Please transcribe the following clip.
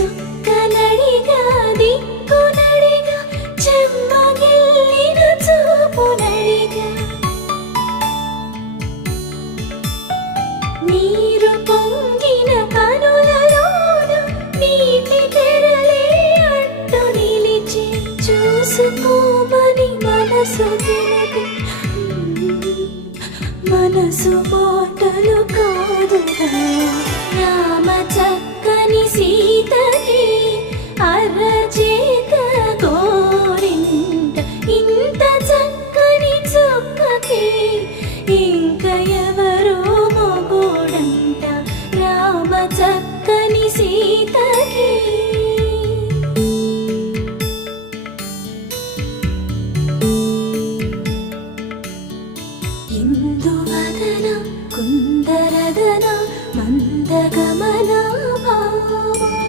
చుక్కనడిగా దిక్కునడిగా చెమ్మగిల్లిన చూపునడిగా నీరు పొంగిన కనులలోన నీటి తెరలే అడ్డు నిలిచి చూసుకోమని మనసు మాటలు